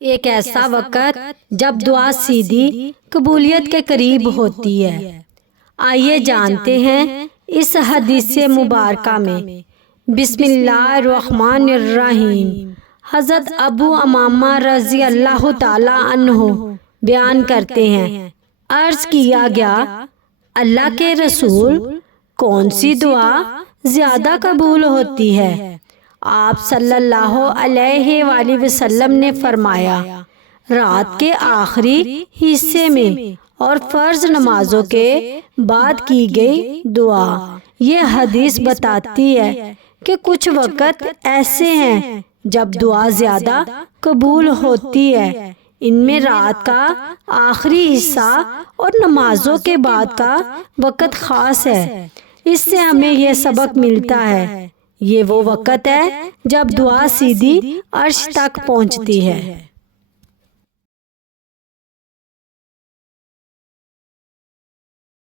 ایک ایسا وقت جب دعا سیدھی قبولیت کے قریب ہوتی ہے۔ آئیے جانتے ہیں اس حدیث مبارکہ میں۔ بسم اللہ الرحمن الرحیم۔ حضرت ابو امامہ رضی اللہ تعالی عنہ بیان کرتے ہیں، عرض کیا گیا، اللہ کے رسول، کون سی دعا زیادہ قبول ہوتی ہے؟ آپ صلی اللہ علیہ وآلہ وسلم نے فرمایا، رات کے آخری حصے میں اور فرض نمازوں کے بعد کی گئی دعا۔ یہ حدیث بتاتی ہے کہ کچھ وقت ایسے ہیں جب دعا زیادہ قبول ہوتی ہے۔ ان میں رات کا آخری حصہ اور نمازوں کے بعد کا وقت خاص ہے۔ اس سے ہمیں یہ سبق ملتا ہے، یہ وہ وقت ہے جب دعا سیدھی عرش تک پہنچتی ہے۔